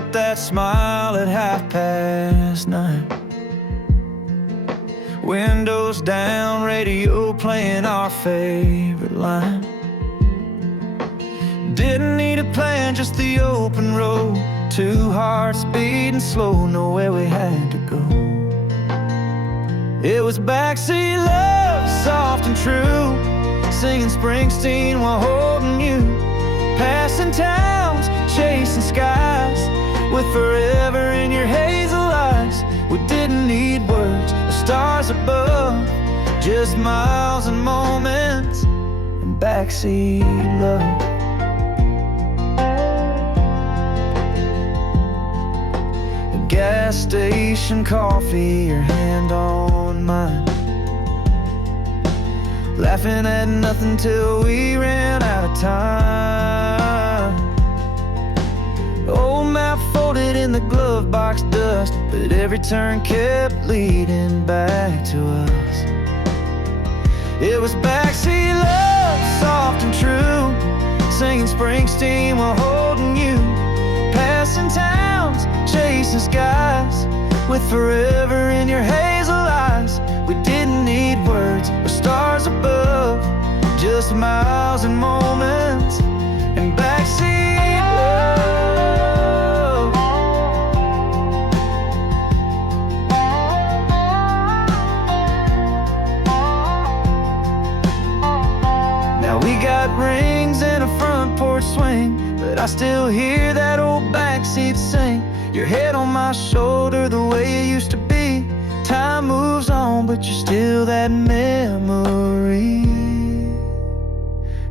get that smile at 9:30. Windows down, radio playing our favorite line. Didn't need a plan, just the open road. Two hearts beating slow, nowhere we had to go. It was backseat love, soft and true, singing Springsteen while holding you. Passing towns, chasing skies, with forever in your hazel eyes. We didn't need words or stars above, just miles and moments and backseat love. Gas station coffee, your hand on mine, laughing at nothing till we ran out of time. Old map folded in the glove box dust, but every turn kept leading back to us. It was backseat love, soft and true, singing Springsteen while holding you. Passing towns, chasing skies, with forever in your hazel eyes. We didn't need words or stars above, just miles and moments and backseat love. Now we got rings and a front porch swing, but I still hear that old backseat sing. Your head on my shoulder the way it used to be. Time moves on, but you're still that memory.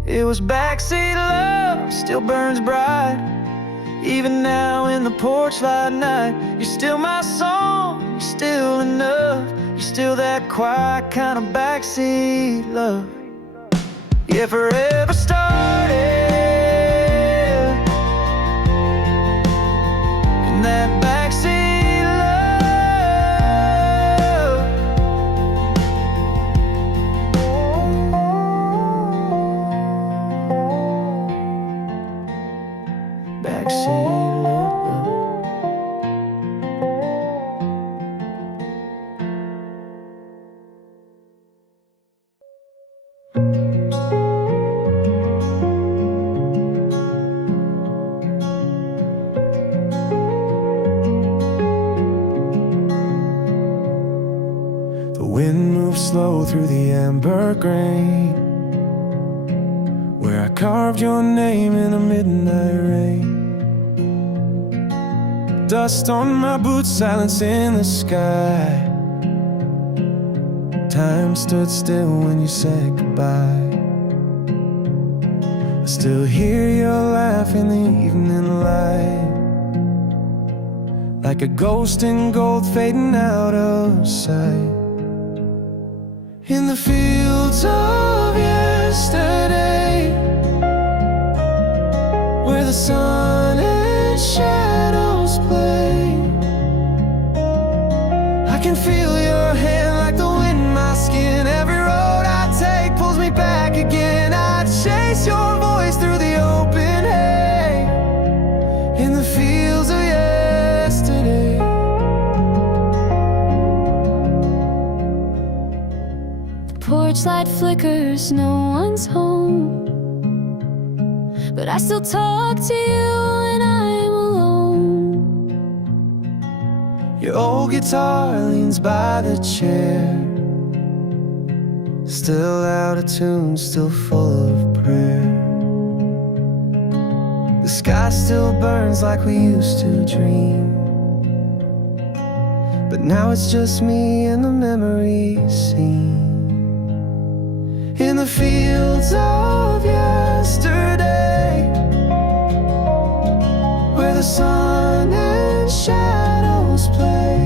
It was backseat love, still burns bright, even now in the porch light night. You're still my song, you're still enough. You're still that quiet kind of backseat love. Yeah, forever started that backseat love. Backseat love. The wind moves slow through the amber grain, where I carved your name in a midnight rain. Dust on my boots, silence in the sky. Time stood still when you said goodbye. I still hear your laugh in the evening light, like a ghost in gold fading out of sight. In the fields of yesterday, where the sun and shadows play, I can feel your hand like the wind in my skin. Every road I take pulls me back again. I chase your voice through the open hay, in the fields of yesterday. Porch light flickers, no one's home, but I still talk to you when I'm alone. Your old guitar leans by the chair, still out of tune, still full of prayer. The sky still burns like we used to dream, but now it's just me and the memories seen. In the fields of yesterday, where the sun and shadows play,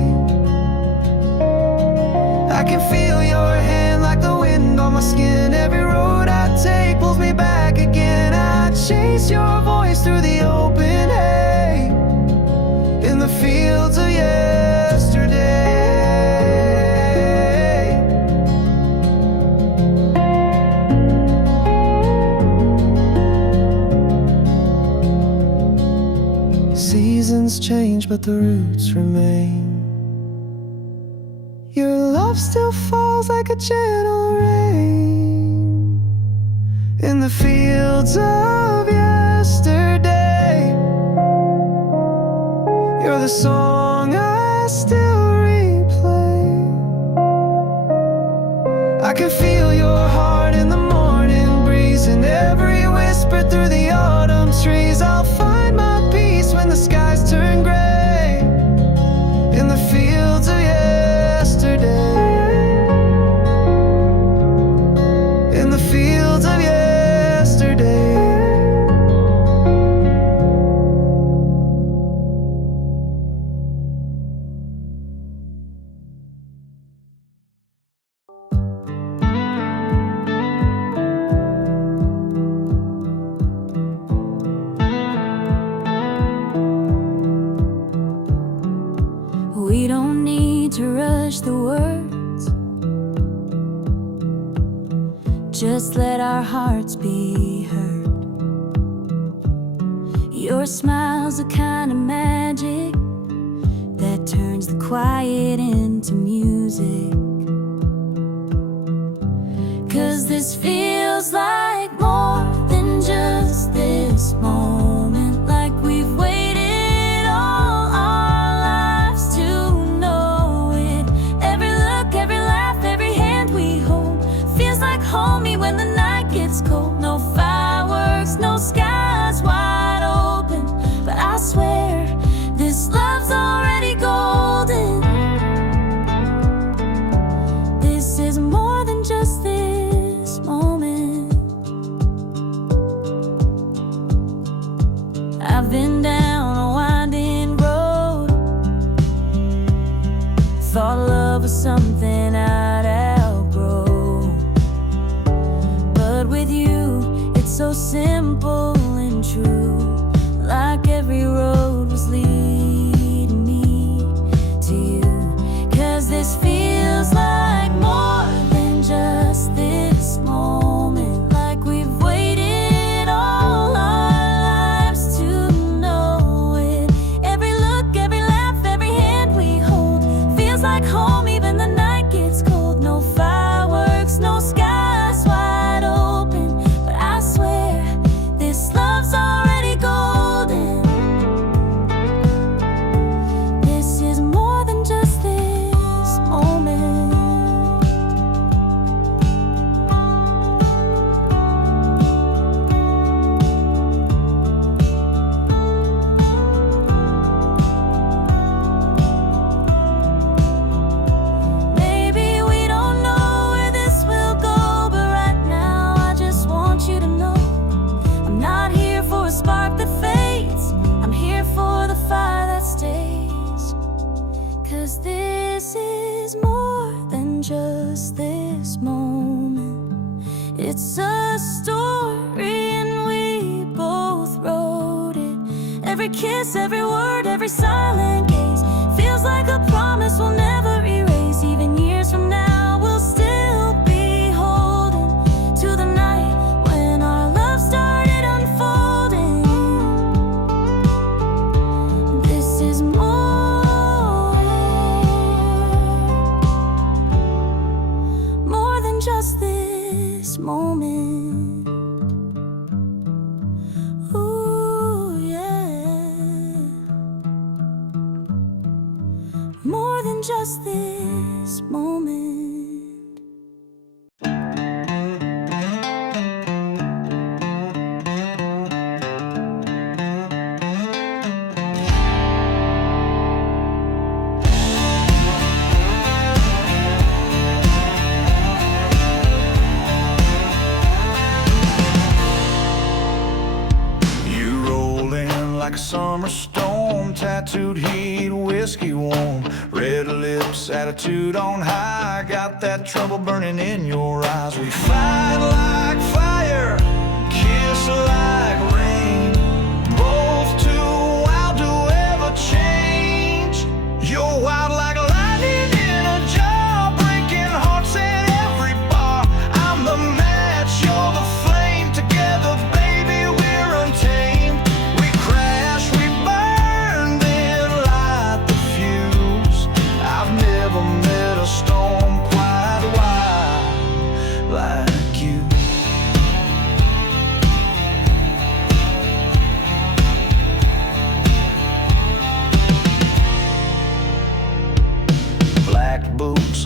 I can feel your hand like the wind on my skin. Every road I take pulls me back again. I chase your voice through the open hay, in the fields of yesterday. Seasons change, but the roots remain. Your love still falls like a gentle rain in the fields of yesterday. You're the song I still replay. I can feel your heart in the morning breeze, and every whisper through the autumn trees. I'll find my peace when the skies turn gray in the fields of yesterday. In the fields of yesterday. We don't need to rush the words, just let our hearts be heard. Your smile's a kind of magic that turns the quiet into music. 'Cause this feels like more than just this moment, like we've waited all our lives to know it. Every look, every laugh, every hand we hold feels like homey when the night gets cold. No fireworks, no skies wide open, but I swear this love's already golden. This is more than just this moment. I've been down a winding road, thought love was something I'd outgrow, but with you it's so simple and true, like every road was leading me to you. 'Cause this feels like more than just this moment, like we've waited all our lives to know it. Every look, every laugh, every hand we hold feels like home even the night gets cold. No fireworks, no skies wide open, but I swear this love's already golden. This is more than just this moment. Maybe we don't know where this will go, but right now I just want you to know I'm not here for a spark that fades, I'm here for the fire that stays. 'Cause this is more than just this moment. It's a story and we both wrote it. Every kiss, every word, every silent gaze feels like a promise we'll never erase. Even years from now we'll still be holding to the night when our love started unfolding. This is more than just this moment. Ooh, yeah. More than just this moment. You roll in like a summer storm, tattooed heat, whiskey warm, red lips, attitude on high. Got that trouble burning in your eyes. We fight like fire, kiss like rain, both too wild to ever change. You're wild like lightning in a jar, breaking hearts at every bar. I'm the match, you're the flame. Together, baby, we're untamed. We crash, we burn,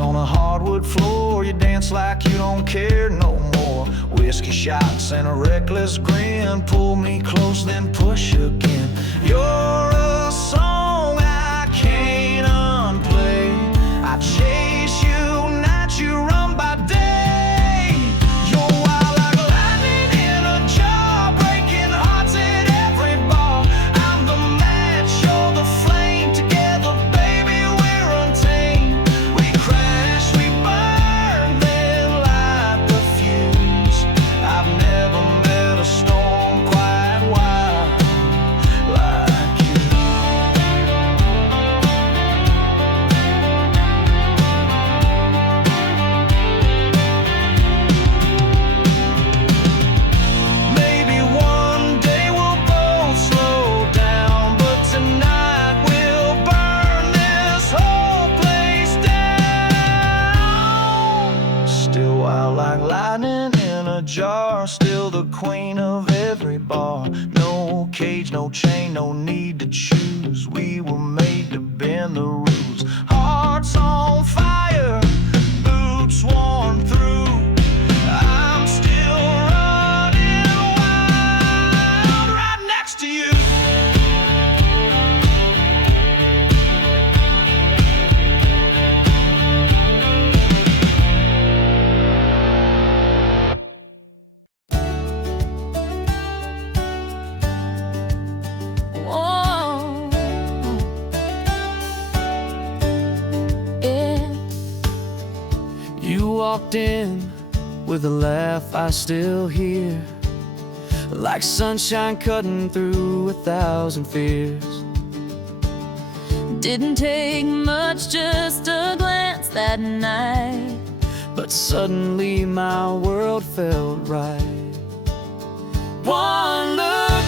on a hardwood floor. You dance like you don't care no more. Whiskey shots and a reckless grin. Pull me close, then push again. You're a song I can't unplay. I chase you night, you run by day. You're wild like lightning in a jar, breaking hearts at every bar. I'm the match, you're the flame. Together, baby, we're untamed. We crash, we burn, then light the fuse. I've never met a storm quite wild like you. Maybe one day we'll both slow down, but tonight we'll burn this whole place down. Still wild like lightning in a jar, still the queen of every bar. No cage, no chain, no need to choose. We were made to bend the rules. Hearts on fire, boots worn through. I'm still running wild right next to you. Whoa. Yeah. You walked in with a laugh I still hear, like sunshine cutting through 1,000 fears. Didn't take much, just a glance that night. But suddenly my world felt right. One look,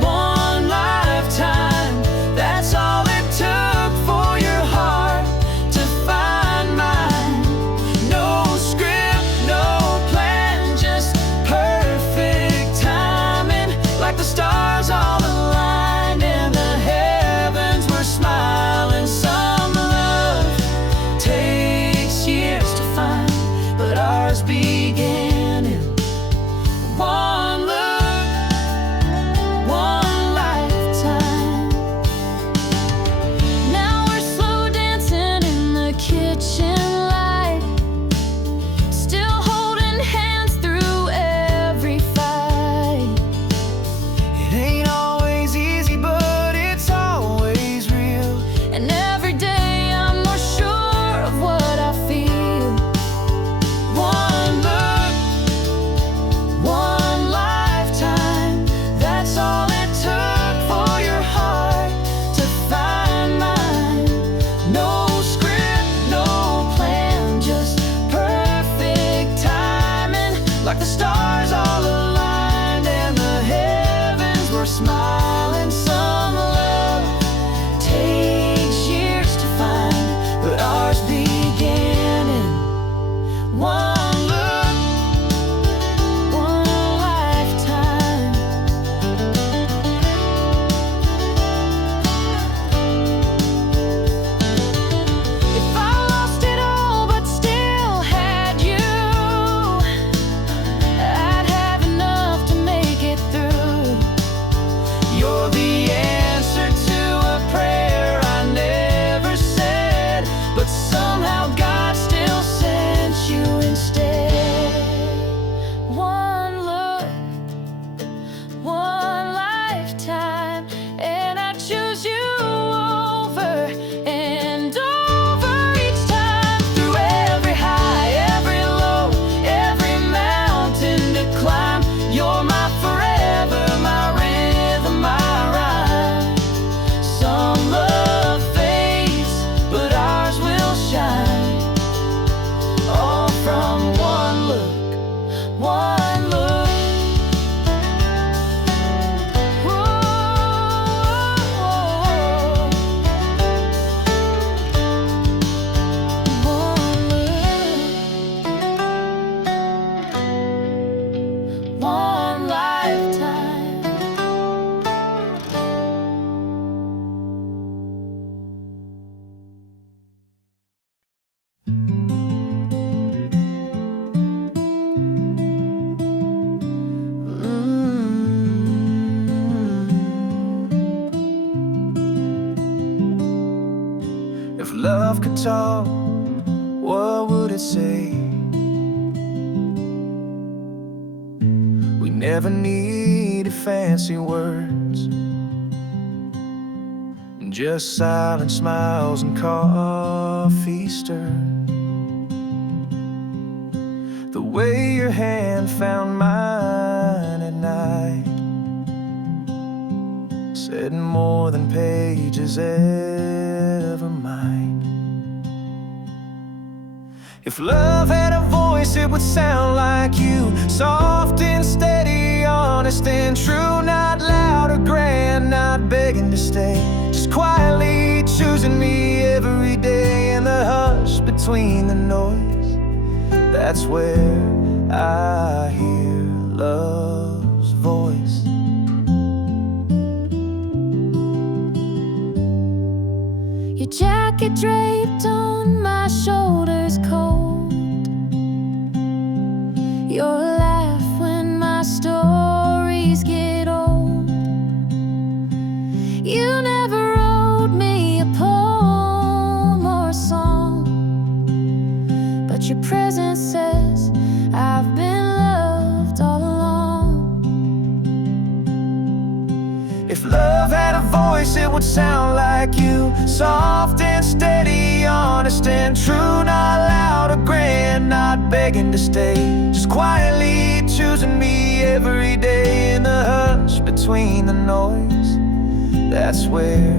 one lifetime, that's all it took for your heart to find mine. No script, no plan, just perfect timing. Like the stars all aligned and the heavens were smiling. Some love takes years to find, but ours began in one look. love could talk, what would it say? We never needed fancy words, just silent smiles and coffee stirred. The way your hand found mine at night said more than pages ever might. If love had a voice, it would sound like you. Soft and steady, honest and true. Not loud or grand, not begging to stay, just quietly choosing me every day. In the hush between the noise, that's where I hear love's voice. Your jacket draped on my shoulders cold, your laugh when my stories get old. You never wrote me a poem or a song, but your presence says I've been loved all along. If love had a voice, it would sound like you. Soft and steady, honest and true. Not loud or grand, not begging to stay, just quietly choosing me every day. In the hush between the noise, that's where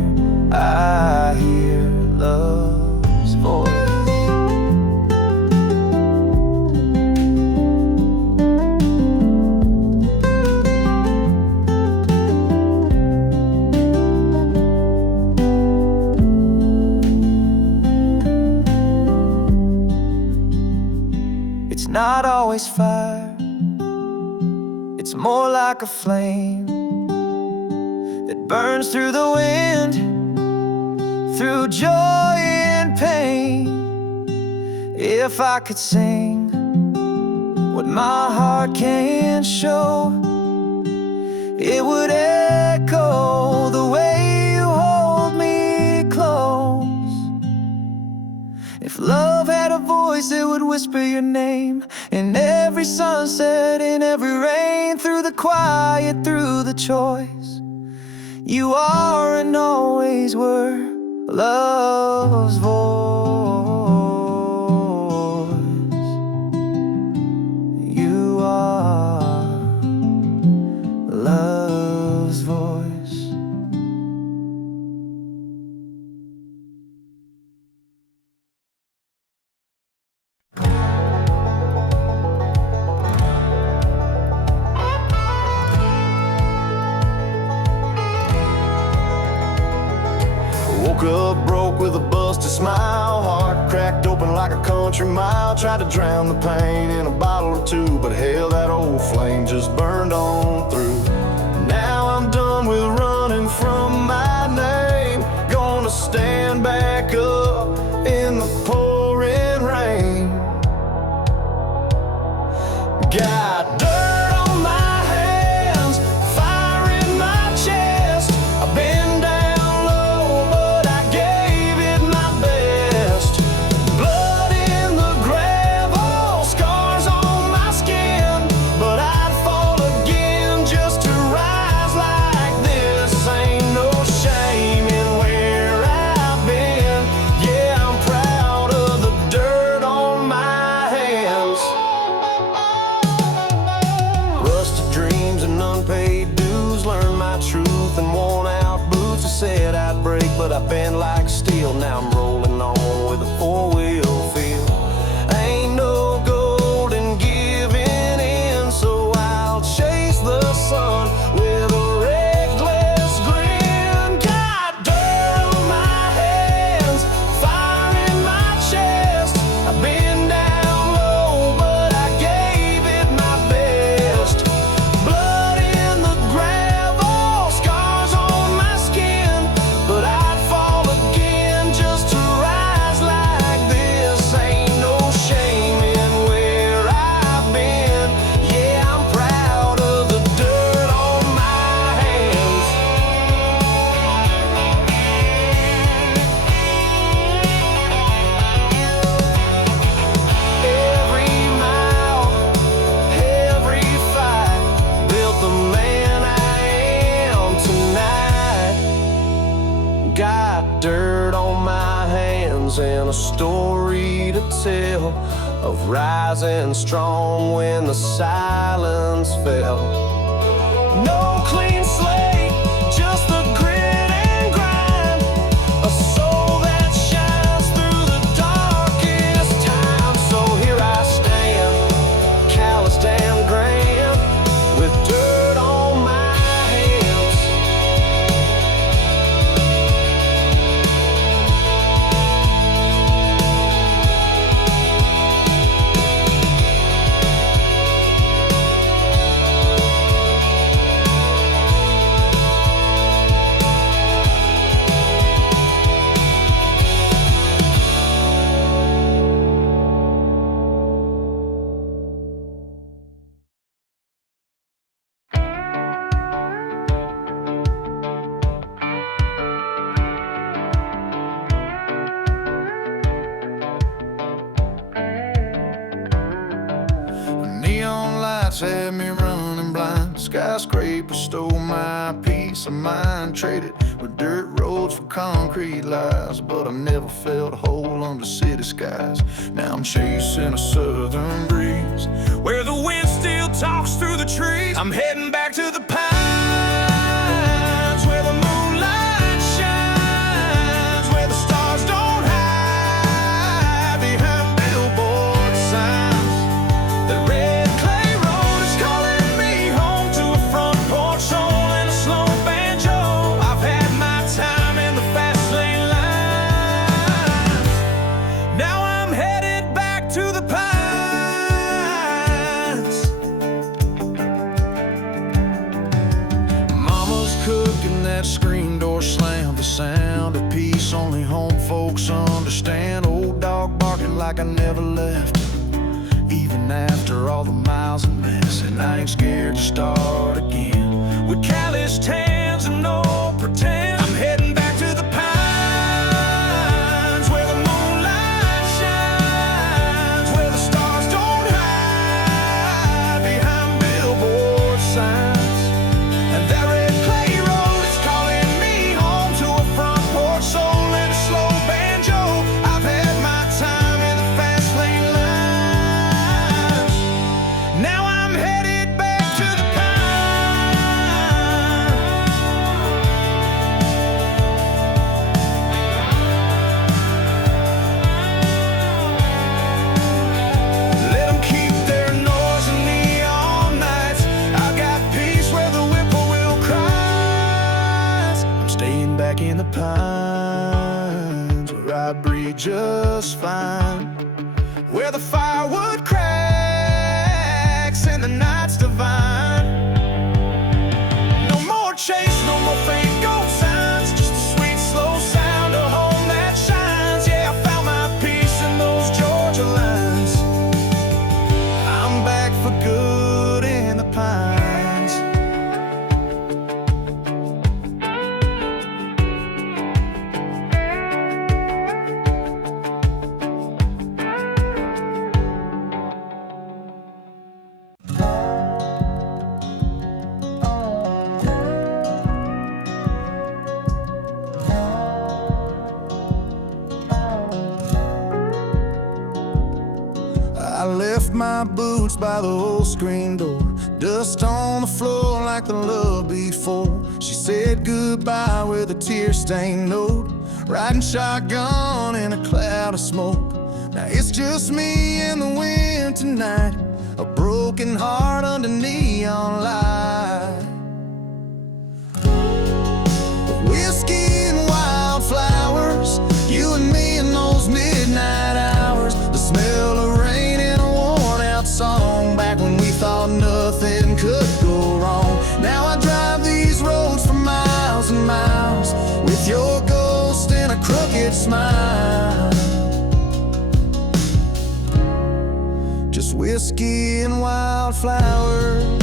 I hear love's voice. It's not always fire, it's more like a flame that burns through the wind, through joy and pain. If I could sing what my heart can't show, it would echo the way you hold me close. If love had a voice, it would whisper your name in every sunset, in every rain, through the quiet, through the choice. You are and always were love's voice. You are love's voice. Woke up broke with a busted smile, heart cracked open like a country mile. Tried to drown the pain in a bottle or two, but hell, that old flame just burned on through. Now I'm done with running from my name, gonna stand back up in the pouring rain. Got dirt on my hands, fire in my chest. I've been down low, but I gave it my best. Blood in the gravel, scars on my skin, but I'd fall again just to rise like this. Ain't no shame in where I've been. Yeah, I'm proud of the dirt on my hands. Rusted dreams and unpaid dues, learned my truth and worn out boots. I said I'd break, but I bend like steel. Now I'm rolling on with a four-wheel feel. Ain't no gold in giving in, so I'll chase the sun with a reckless grin. Got dirt on my hands, fire in my chest. I've been down low, but I gave it my best. Blood in the gravel, scars on my skin, but I'd fall again just to got dirt on my hands and a story to tell of rising strong when the silence fell. No clean slate, just the grit and grind, a soul that shines through the darkest time. So here I stand, calloused and grand, with dirt on my hands. Neon lights had me running blind. Skyscrapers stole my peace of mind. Traded with dirt roads for concrete lies, but I never felt whole under city skies. Now I'm chasing a southern breeze, where the wind still talks through the trees. I'm heading back to the pines, where the moonlight shines, where the stars don't hide behind billboard signs. The red clay road is calling me home to a front porch soul and a slow banjo. I've had my time in the fast lane line. Now I'm headed back to the pines. Mama's cooking, that screen door slammed. The sound of peace only home folks understand. Old dog barking like I never left, even after all the miles and mess. And I ain't scared to start again, with calloused hands and no pretend. I'm heading back to the pines, where the moonlight shines, where the stars don't hide behind billboard signs. And that red clay road is calling me home to a front porch soul and a slow banjo. I've had my time in the fast lane line. Now I'm headed back to the pines. Let them keep their noise and neon nights. I got peace where the whippoorwill cries. I'm staying back in the pines, where I breathe just fine, where the firewood cracks and the night's divine. No more chase, no more fake gold signs, just a sweet slow sound of home that shines. Yeah, I found my peace in those Georgia lines. I'm back for good in the pines. I left my boots by the old screen door, dust on the floor like the love before. She said goodbye with a tear-stained note, riding shotgun in a cloud of smoke. Now it's just me and the wind tonight, a broken heart under neon light. Whiskey and wildflowers, you and me in those midnight hours. The smell of rain in a worn-out song, back when we thought nothing could go wrong. Now I drive these roads for miles and miles, with your ghost and a crooked smile. Just whiskey and wildflowers.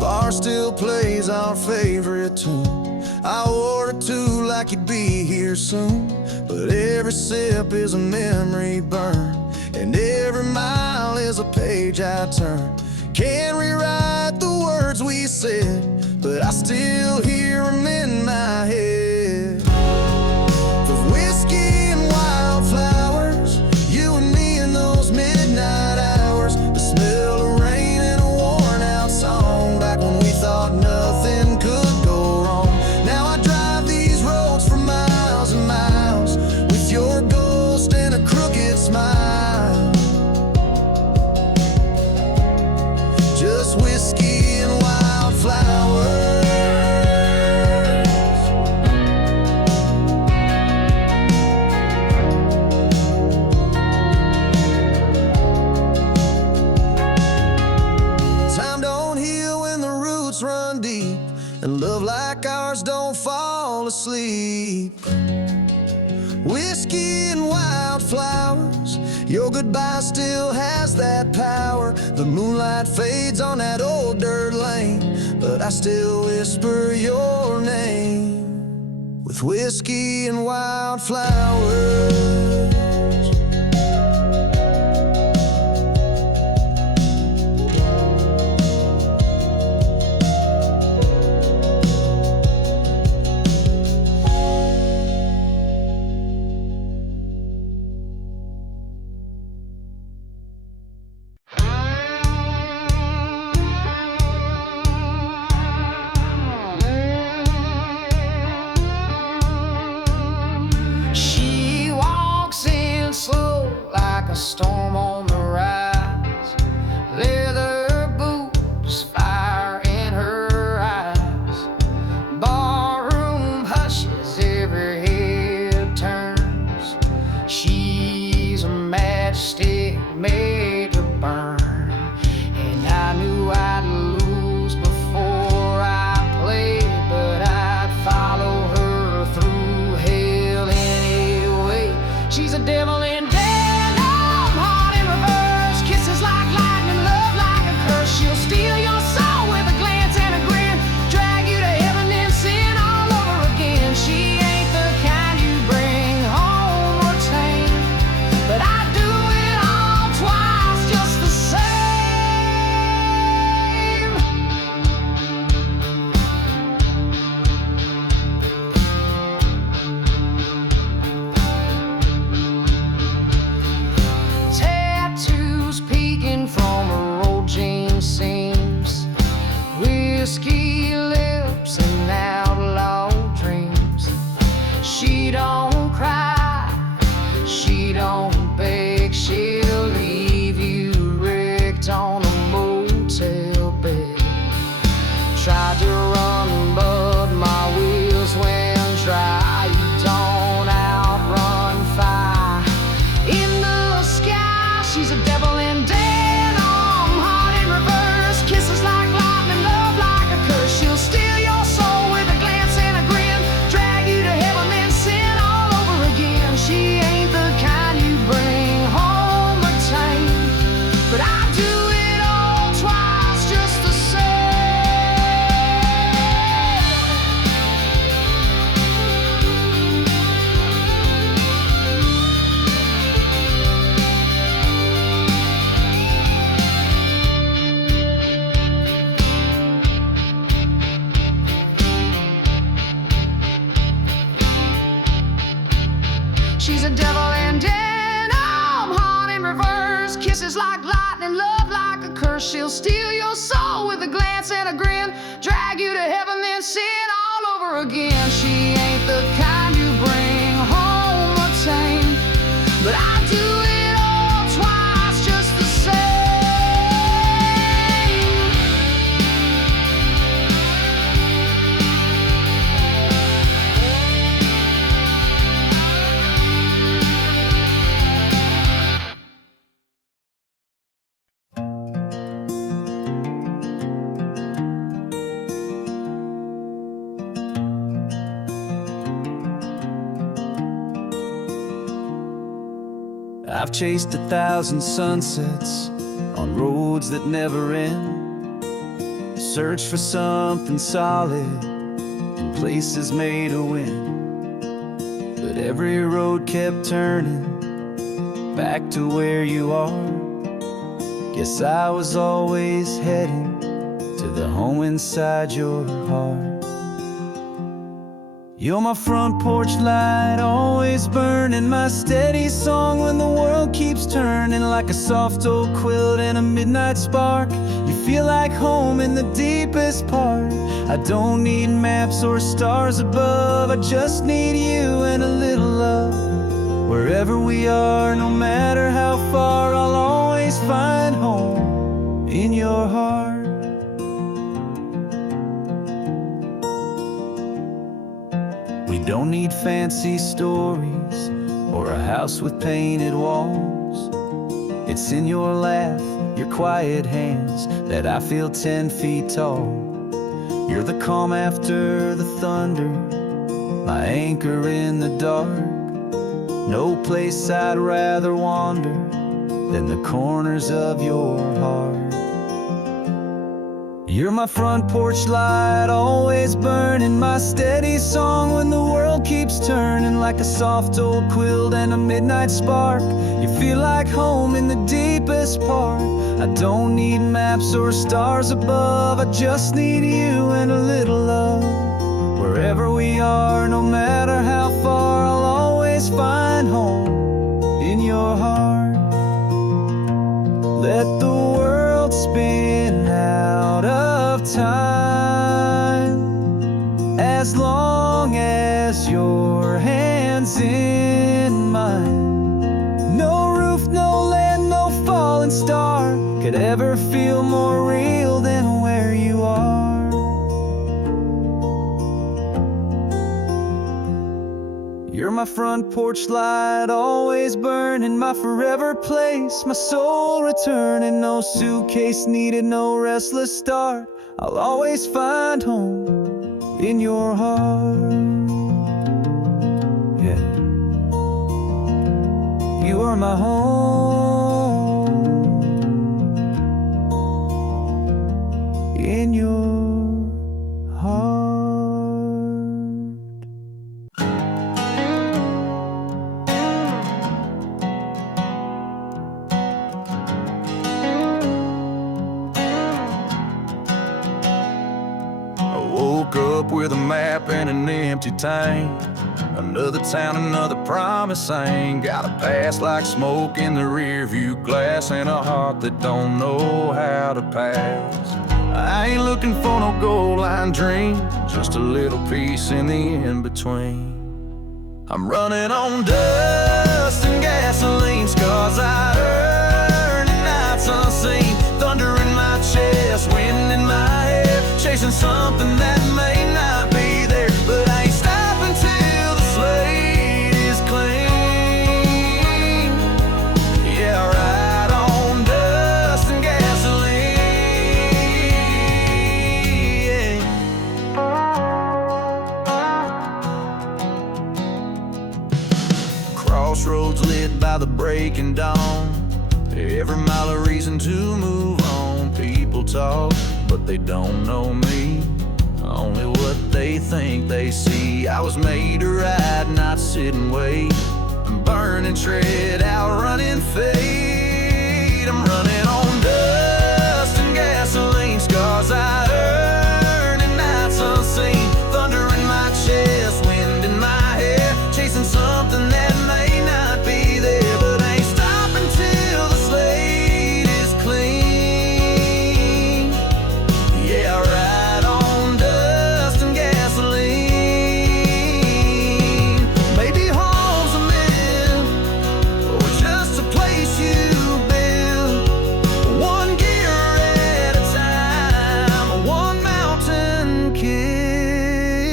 Bar still plays our favorite tune. I ordered two like you'd be here soon, but every sip is a memory burn, and every mile is a page I turn. Can't rewrite the words we said, but I still hear them in my head. The whiskey and wildflowers, you and me in those midnight hours. The smell of rain and a worn out song, back when we thought nothing could go wrong. Now I drive these roads for miles and miles, with your ghost and a crooked smile. Just whiskey and wildflowers. Time don't heal when the roots run deep, and love like ours don't fall asleep. Whiskey and wildflowers, your goodbye still has that power. The moonlight fades on that old dirt lane, but I still whisper your name. With whiskey and wildflowers. She walks in slow like a storm on the rise. Leather boots, fire in her eyes. Barroom hushes, every head turns. She's a matchstick made to burn, and I knew I'd lose before I played, but I'd follow her through hell anyway. She's a devil in denim, heart in reverse, kisses like lightning, love like a curse. She'll steal your soul with a glance and a grin, drag you to heaven and sin all over again. She ain't the kind you bring home or tame, but I do it all twice just the same. Tattoos peeking from her old jean seams, whiskey lips and outlaw dreams. She don't cry, she don't beg, she'll leave you wrecked on a motel bed. Tried to run, but my wheels went dry. You don't outrun fire in the sky. She's a devil in denim, heart in reverse, kisses like lightning, love like a curse. She'll steal your soul with a glance and a grin, drag you to heaven then sin all over again. She ain't the kind you bring home or tame, but I do it all twice just the same. She's a devil in denim, heart in reverse, kisses like lightning, love like a curse. She'll steal your soul with a glance and a grin, drag you to heaven then sin all over again. She ain't the kind you bring home or tame, but I do it all twice just the same. I've chased 1,000 sunsets on roads that never end, searched for something solid in places made of wind. But every road kept turning back to where you are. Guess I was always heading to the home inside your heart. You're my front porch light, always burning, my steady song when the world keeps turning, like a soft old quilt and a midnight spark. You feel like home in the deepest part. I don't need maps or stars above, I just need you and a little love. Wherever we are, no matter how far, I'll always find home in your heart. We don't need fancy stories or a house with painted walls. It's in your laugh, your quiet hands, that I feel 10 feet tall. You're the calm after the thunder, my anchor in the dark. No place I'd rather wander than the corners of your heart. You're my front porch light, always burning, my steady song when the world keeps turning, like a soft old quilt and a midnight spark. You feel like home in the deepest part. I don't need maps or stars above, I just need you and a little love. Wherever we are, no matter how far, I'll always find home in your heart. Let the world spin out of time, as long as your hand's in mine. No roof, no land, no falling star could ever feel more real than where you are. You're my front porch light, always burning, my forever place, my soul returning. No suitcase needed, no restless start, I'll always find home in your heart. Yeah, you are my home in your heart. Woke up with a map and an empty tank. Another town, another promise I ain't. Got a past like smoke in the rearview glass, and a heart that don't know how to pass. I ain't looking for no gold line dream, just a little piece in the in-between. I'm running on dust and gasoline, scars I earned in nights unseen. Thunder in my chest, wind in my hair, chasing something that may not be there. But I ain't stopping till the slate is clean. Yeah, I ride on dust and gasoline. Crossroads lit by the breaking dawn. Every mile a reason to move on. People talk, but they don't know me, only what they think they see. I was made to ride, not sit and wait. I'm burning tread, outrunning fate. I'm running on dust and gasoline, scars I earned in nights unseen. Thunder in my chest, wind in my hair, chasing something that may not be there. But I ain't stopping till the slate is clean. Yeah, I ride on dust and gasoline. Maybe home's a myth, or just a place you build. One gear at a time, one mountain kill.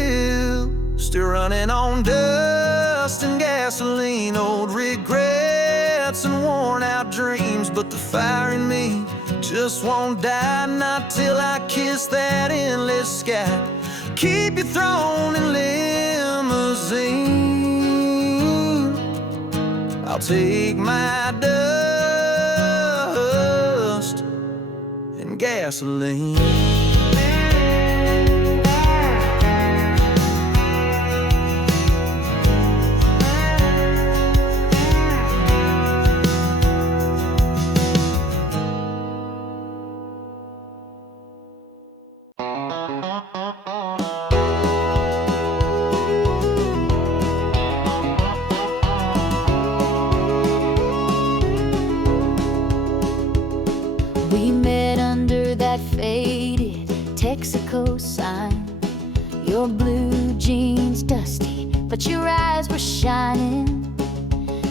Still running on dust and gasoline. Old regrets and worn out dreams, but the fire in me just won't die, not till I kiss that endless sky. Keep you thrown in limousine. I'll take my dust and gasoline. cosign. Your blue jeans dusty, but your eyes were shining.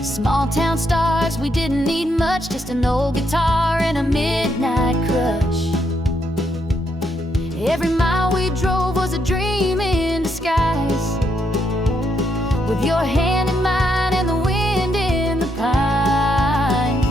Small town stars, we didn't need much, just an old guitar and a midnight crush. Every mile we drove was a dream in disguise, with your hand in mine and the wind in the pines.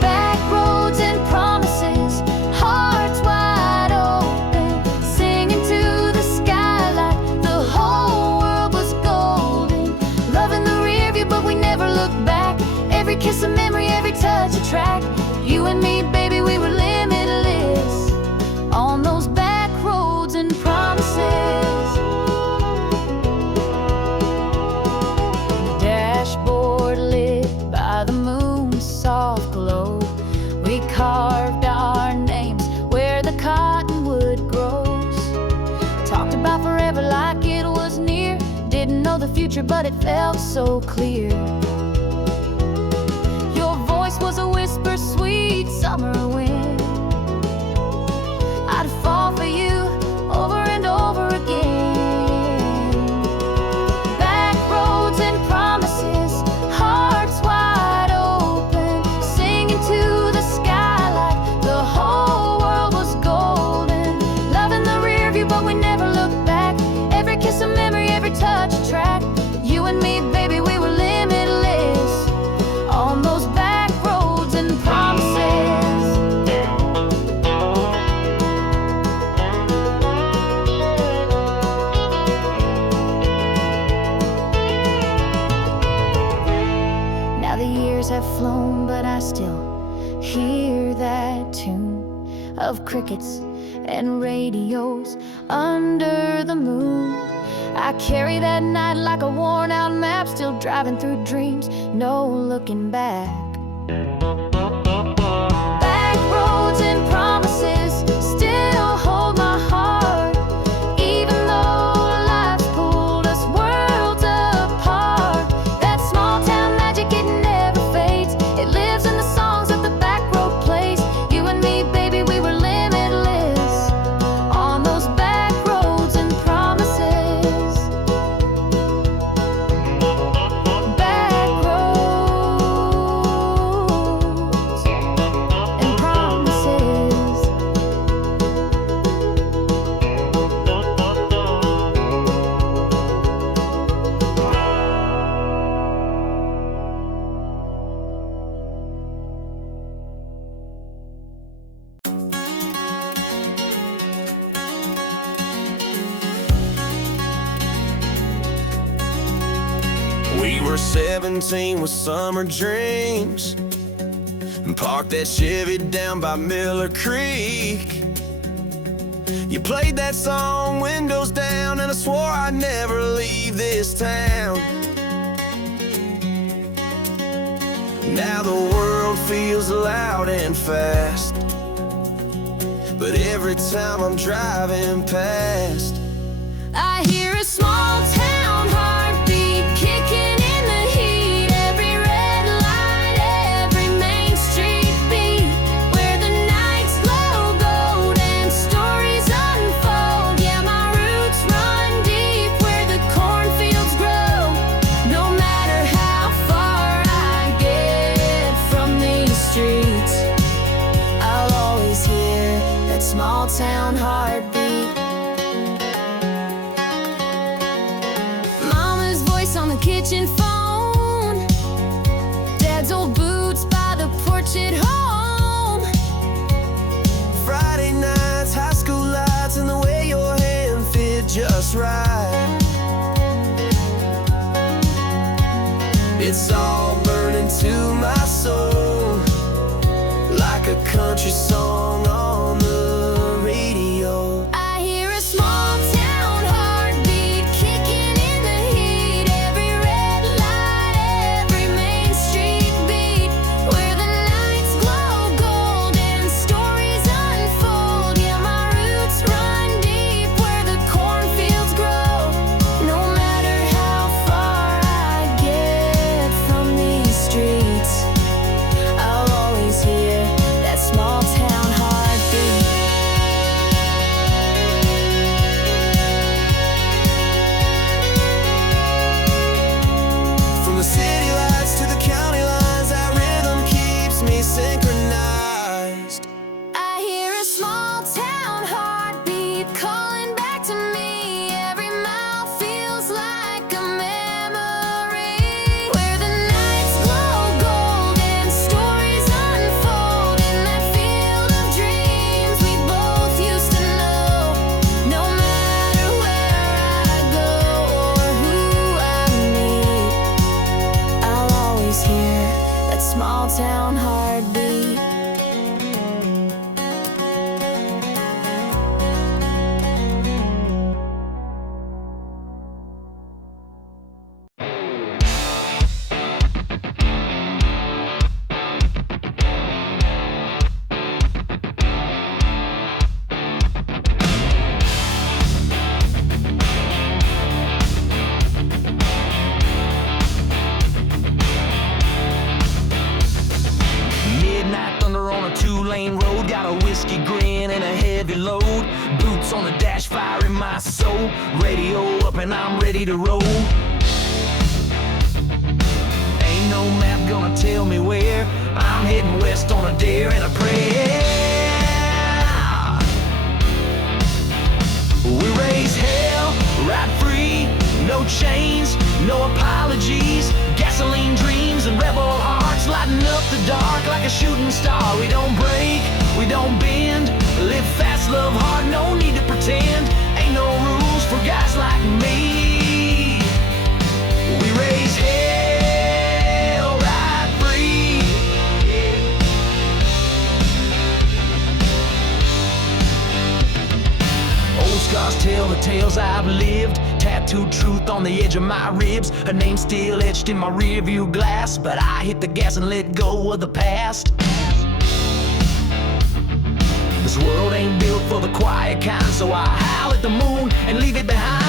Back roads and promises, hearts wide open, singing to the sky like the whole world was golden. Love in the rear view, but we never looked back. Every kiss a memory, every touch a track. You and me, baby, we were limitless on those back roads and promises. Dashboard lit by the moon's soft glow, we carved our names where the cottonwood grows. Talked about forever like it was near. Didn't know the future, but it felt so clear. Your voice was a whisper, sweet summer wind. I'd fall for you over and over again. Back roads and promises, hearts wide open, singing to the sky like the whole world was golden. Love in the rear view, but we never looked back. Every kiss a memory, every touch a track. You and me, baby, we were limitless on those back roads and promises. Now the years have flown, but I still hear that tune of crickets and radios under the moon. I carry that night like a worn out map, still driving through dreams, no looking back. Back roads and promises still hold my heart, even though life's pulled us worlds apart. That small town magic, it never fades. It lives in the songs that the back road plays. You and me, baby, we were limitless on those back roads and promises. Back roads and promises. We were 17 with summer dreams, and parked that Chevy down by Miller Creek. You played that song, windows down, and I swore I'd never leave this town. Now the world feels loud and fast, but every time I'm driving past, I hear a small town heartbeat kicking in the heat. Every red light, every main street beat, where the nights glow gold and stories unfold. Yeah, my roots run deep where the cornfields grow. No matter how far I get from these streets, I'll always hear that small town heartbeat. Mama's voice on the kitchen phone, Dad's old boots by the porch at home. Friday nights, high school lights, and the way your hand fit just right. It's all burning to my soul, like a country song on the radio. I hear a small town heartbeat kicking in the heat. Every red light, every main street beat, where the nights glow gold and stories unfold. Yeah, my roots run deep where the cornfields grow. No matter how far I get from these streets, I'll always hear that small town my soul. Radio up and I'm ready to roll. Ain't no map gonna tell me where. I'm heading west on a dare and a prayer. We raise hell, ride free, no chains, no apologies. Gasoline dreams and rebel hearts lighting up the dark like a shooting star. We don't break, we don't bend, live fast, love hard, no need to pretend. Ain't no rules for guys like me. We raise hell, ride free. Old scars tell the tales I've lived. Tattooed truth on the edge of my ribs. Her name still etched in my rearview glass. But I hit the gas and let go of the past. This world ain't built for the quiet kind, so I howl at the moon and leave it behind.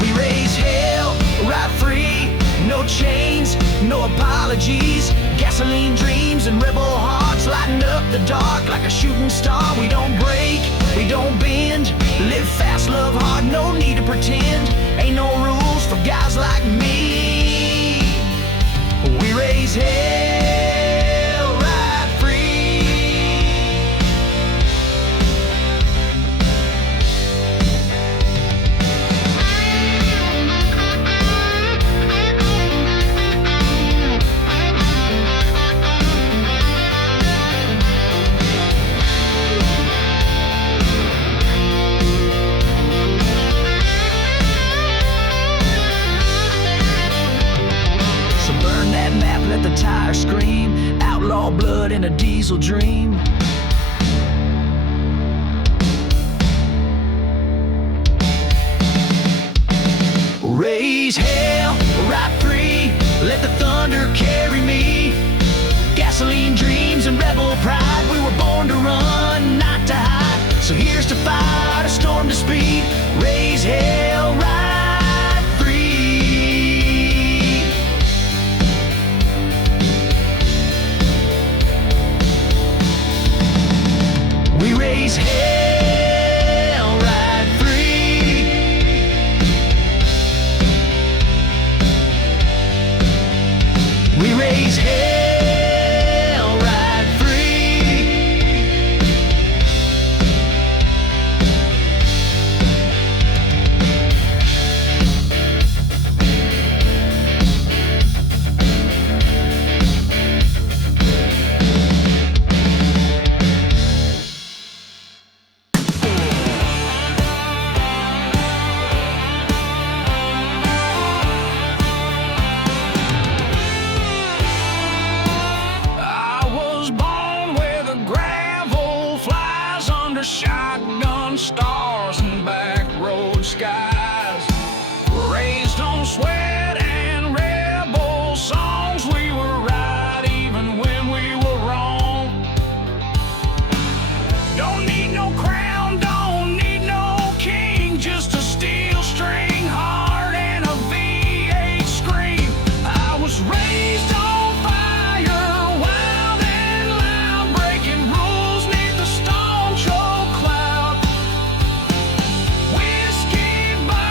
We raise hell, ride free, no chains, no apologies. Gasoline dreams and rebel hearts lighting up the dark like a shooting star. We don't break, we don't bend, live fast, love hard, no need to pretend. Ain't no rules for guys like me. We raise hell, ride free. Let the tires scream, outlaw blood in a diesel dream. Raise hell, ride free, let the thunder carry me. Gasoline dreams and rebel pride, we were born to run, not to hide. So here's to fight, a storm to speed. Raise hell, ride free. We raise hell, ride free. We raise hell, ride free. Shotgun stars and back road skies. Raised on sweat and rebel songs. We were right even when we were wrong. Don't need no crown, don't need no king. Just a steel string heart and a V8 scream. I was raised on fire, wild and loud, breaking rules neath the stone choke cloud. Whiskey by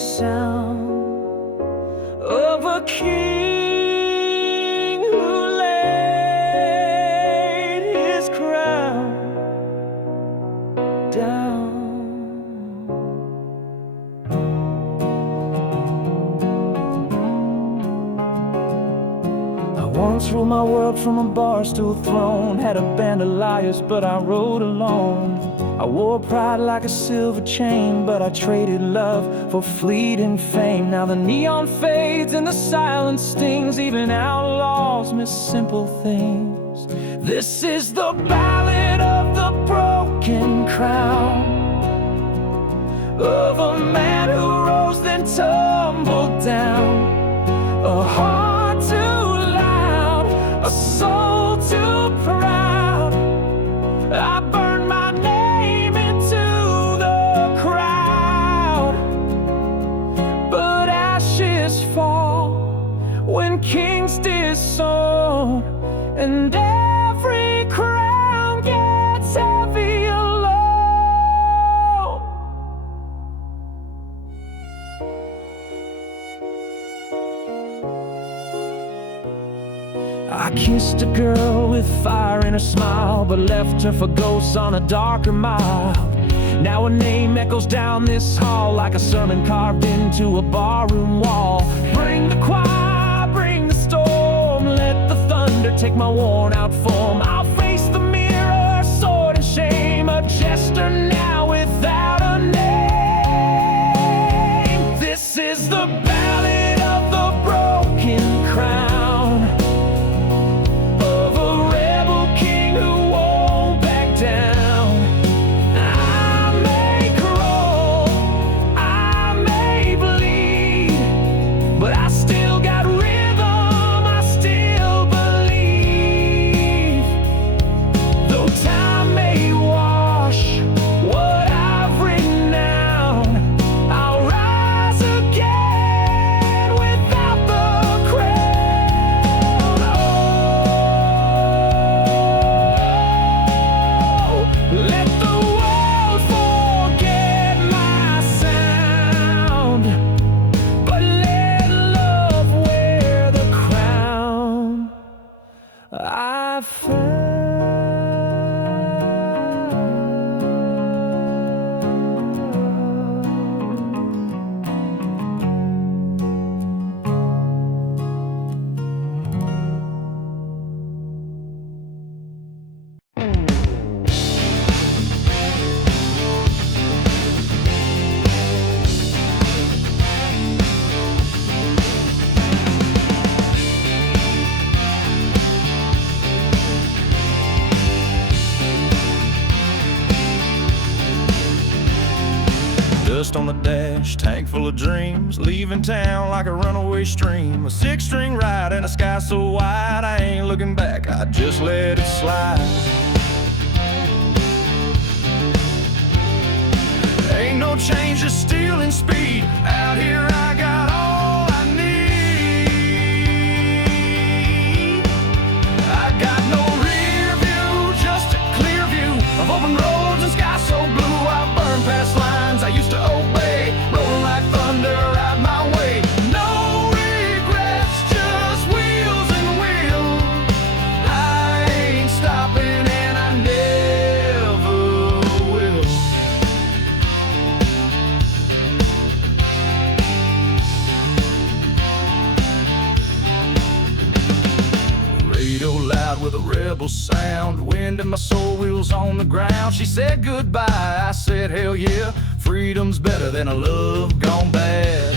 sound of a king who laid his crown down. I once ruled my world from a bar to a throne, had a band of liars, but I rode alone. I wore pride like a silver chain, but I traded love for fleeting fame. Now the neon fades and the silence stings, even outlaws miss simple things. This is the ballad of the broken crown, of a man who rose then tumbled down. A heart too loud, a soul too proud. I burned my name into the crowd, but ashes fall when kings disown, and every crown gets heavy alone. I kissed a girl with fire in her smile, but left her for ghosts on a darker mile. Now her name echoes down this hall like a sermon carved into a barroom wall. Bring the choir, bring the storm, let the thunder take my worn out form. I'll face the mirror, sword and shame, a jester now without a name. This is the ballad of the broken crown, of a rebel king who won't back down. I may crawl, I may bleed, but I still got rhythm, I still believe. Though time may wash what I've written down, I'll rise again without the crown. Oh, let the world forget my sound, but let love wear the crown I found. Dust on the dash, tank full of dreams, leaving town like a runaway stream. A six-string ride and a sky so wide, I ain't looking back, I just let it slide. Ain't no change, just stealing speed. Out here I got all I need. I got no rear view, just a clear view of open roads and sky so blue. I burn past lines I used to obey, rolling like thunder right my way. No regrets, just wheels and wheels. I ain't stopping and I never will. Radio loud with a rebel sound, wind in my soul, wheels on the ground. She said goodbye, I said hell yeah, freedom's better than a love gone bad.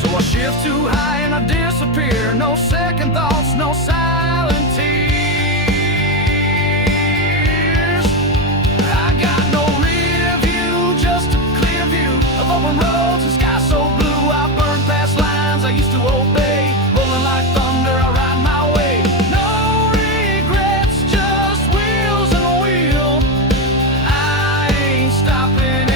So I shift too high and I disappear, no second thoughts, no silent tears. I got no rear view, just a clear view of open roads and sky so blue. I burn past lines I used to obey, rolling like thunder I ride my way. No regrets, just wheels and a wheel. I ain't stopping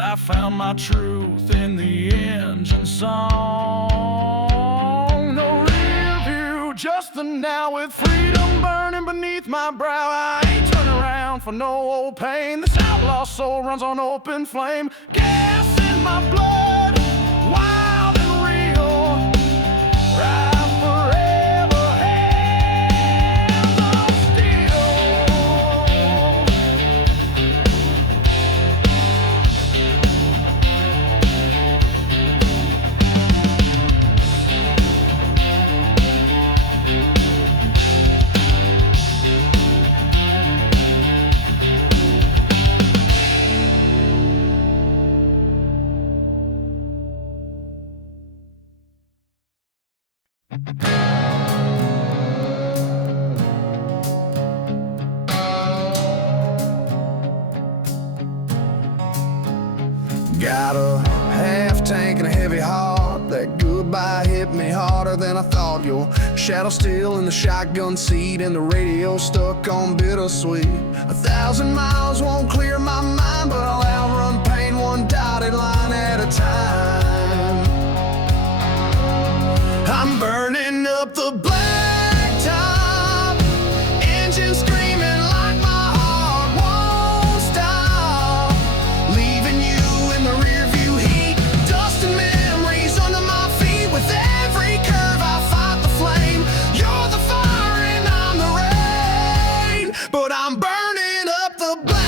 but I found my truth in the engine song. No rear view, just the now with freedom burning beneath my brow. I ain't turning around for no old pain. This outlaw soul runs on open flame. Gas in my blood, wild and real. Ride forever, hands on steel. Got a half tank and a heavy heart. That goodbye hit me harder than I thought. Your shadow still in the shotgun seat, and the radio stuck on bittersweet. 1,000 miles won't clear my mind, but I'll outrun pain one dotted line at a time. I'm burning up the blacktop, engine screaming like my heart won't stop. Leaving you in the rear view heat, dust and memories under my feet. With every curve I fight the flame. You're the fire and I'm the rain, but I'm burning up the blacktop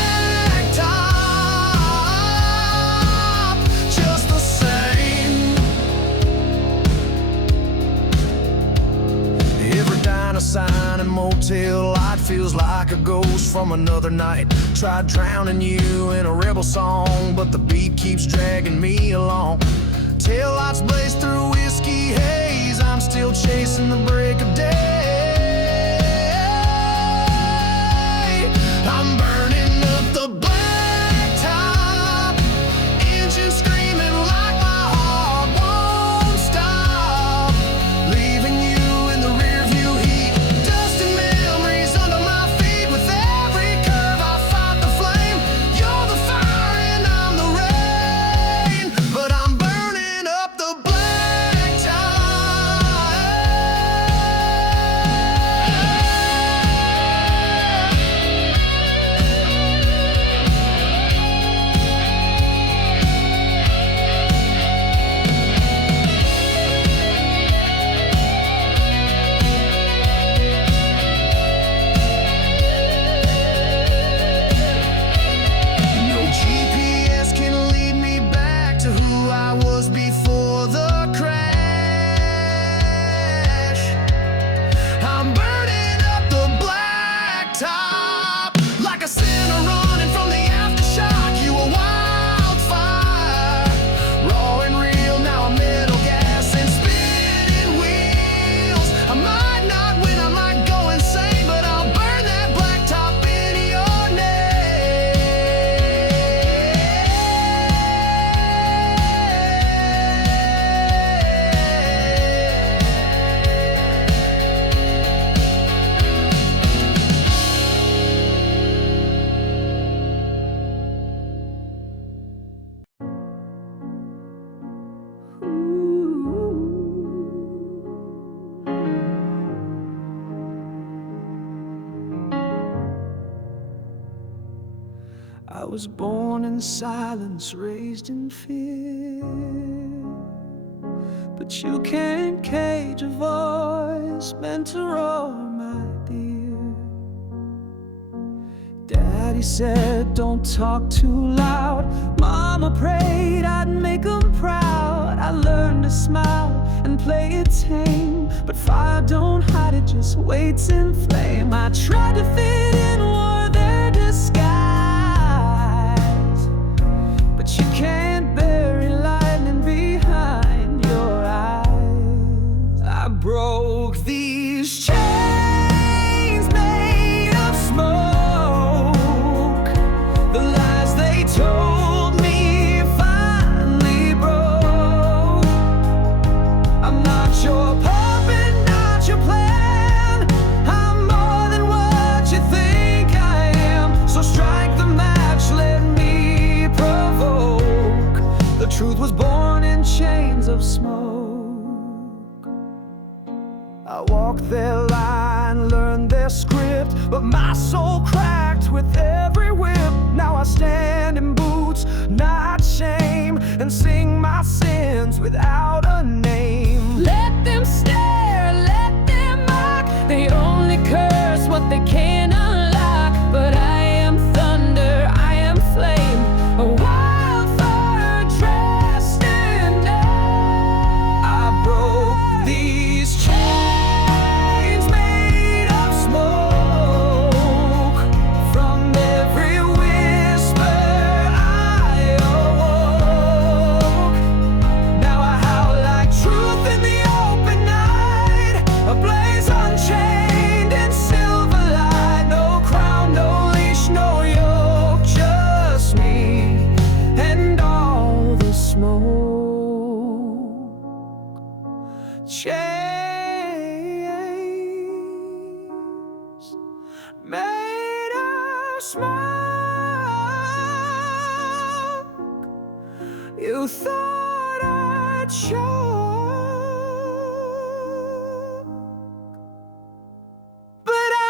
just the same. Every diner sign and motel light feels like a ghost from another night. Tried drowning you in a rebel song, but the beat keeps dragging me along. Taillights blaze through whiskey haze, I'm still chasing the break of day. I'm burning up the blacktop, engine screaming like my heart won't stop. Leaving you in the rear view heat, dust and memories under my feet. With every curve I fight the flame. You're the fire and I'm the rain, but I'm burning up the no GPS can lead me back to who I was before the crash. I'm burning up the blacktop like a sinner running from the aftershock. You a wildfire, raw and real. Now I'm metal gas and spinning wheels. I might not win, I might go insane, but I'll burn that blacktop in your I was born in silence, raised in fear, but you can't cage a voice meant to roar, my dear. Daddy said, don't talk too loud. Mama prayed I'd make 'em proud. I learned to smile and play it tame, but fire don't hide, it just waits in flame. I tried to fit in, wore their disguise, but you can't bury lightning behind your eyes. I broke these chains made of smoke. The lies they told me finally broke. I'm not your puppet, not your plan. I'm more than what you think I and sing my sins without a name. Let them stare, let them mock. They only curse what they can unlock. But I am thunder, I am flame, a wildfire dressed in air. I broke these chains made of smoke. From every whisper I awoke. Now I howl like truth in the open night, a blaze unchained in silver light. No crown, no leash, no yoke, just me and all the smoke. Chains made of smoke. You thought I'd choke, but I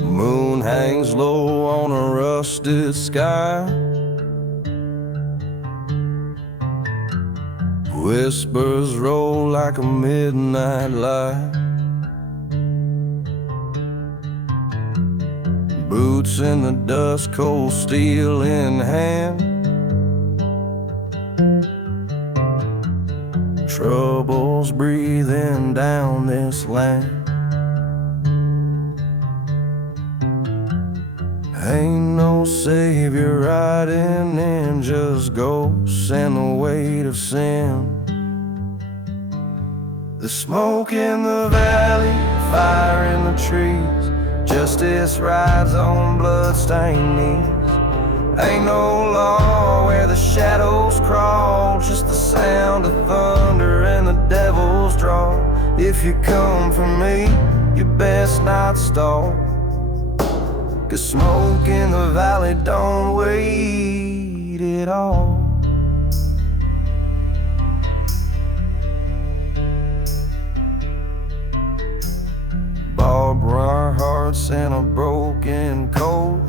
moon hangs low on a rusted sky. Whispers roll like a midnight light. Boots in the dust, cold steel in hand. Troubles breathing down this land. Ain't no savior riding in, just ghosts and the weight of sin. The smoke in the valley, fire in the trees. Justice rides on blood-stained knees. Ain't no law where the shadows crawl, just the sound of thunder and the devil's draw. If you come for me, you best not stall, 'cause smoke in the valley don't wait at all. Barbed wire hearts and a broken code.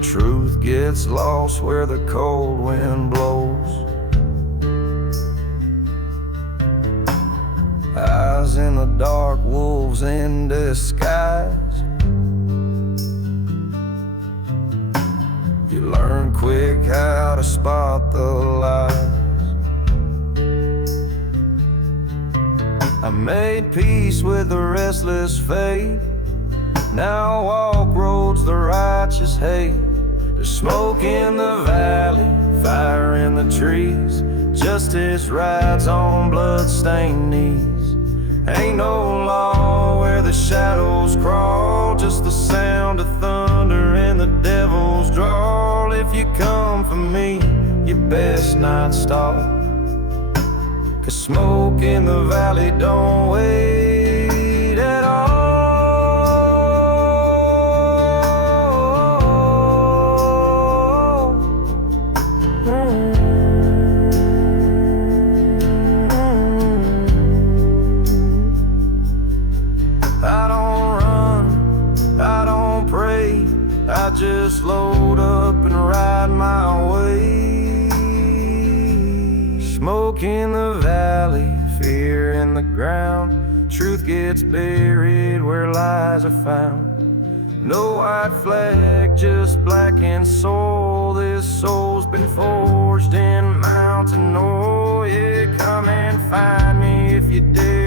Truth gets lost where the cold wind blows. Eyes in the dark, wolves in disguise. You learn quick how to spot the lies. I made peace with the restless fate. Now I walk roads the righteous hate. There's smoke in the valley, fire in the trees. Justice rides on blood-stained knees. Ain't no law where the shadows crawl, just the sound of thunder and the devil's drawl. If you come for me, you best not stop, 'cause smoke in the valley don't wait at all. I don't run, I don't pray, I just load up and ride my way. Smoke in the valley, fear in the ground. Truth gets buried where lies are found. No white flag, just blackened soul. This soul's been forged in mountain. Oh yeah, come and find me if you dare.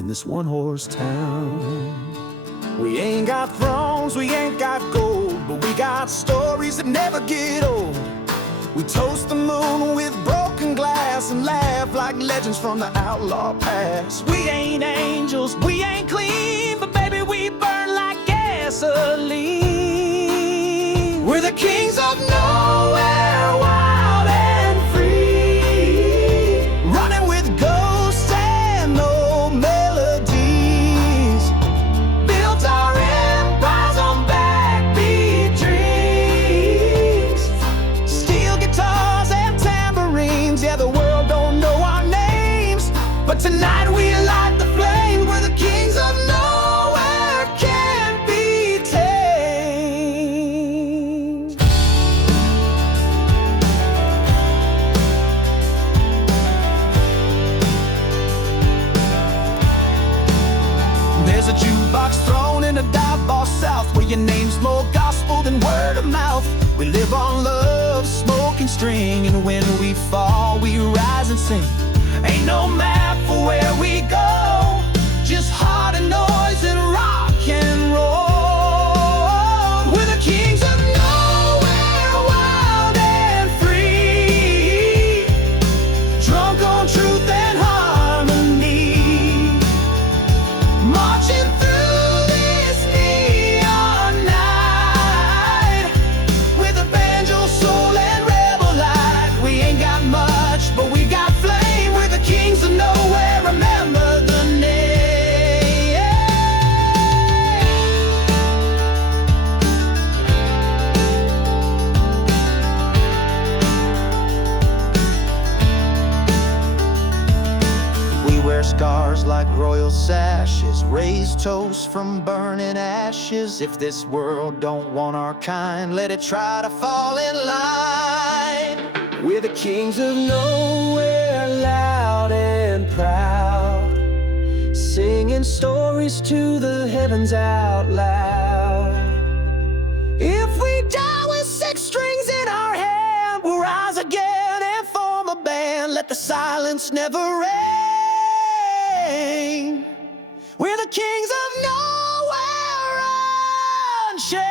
in this one-horse town. We ain't got thrones, we ain't got gold, but we got stories that never get old. We toast the moon with broken glass and laugh like legends from the outlaw past. We ain't angels, we ain't clean, but baby we burn like gasoline. We're the kings of nowhere, wild and free, running with ghosts and old melodies. Built our empires on backbeat dreams. Steel guitars and tambourines, yeah, the world don't know our names, but tonight we light the flame. We're the kings of nowhere, can't be tamed. There's a jukebox thrown in a dive bar south, where your name's more gospel than word of mouth. We live on love, smoke and string, and when we fall, we rise and sing. Ain't no map for where we go, just heart and noise and rock and roll. We're the kings of nowhere, wild and free, drunk on truth and harmony, marching through this neon night with a banjo, soul, and rebel light. We ain't got much, but we got flame. We're the kings of nowhere, remember the name. We wear scars like royal sashes, raise toasts from burning ashes. If this world don't want our kind, let it try to fall in line. We're the kings of nowhere, loud and proud, singing stories to the heavens out loud. If we die with 6 strings in our hand, we'll rise again and form a band. Let the silence never ring. We're the kings of nowhere, unchained.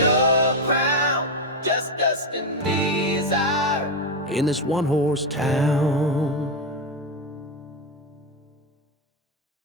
No crown, just dust and desire, in this one-horse town.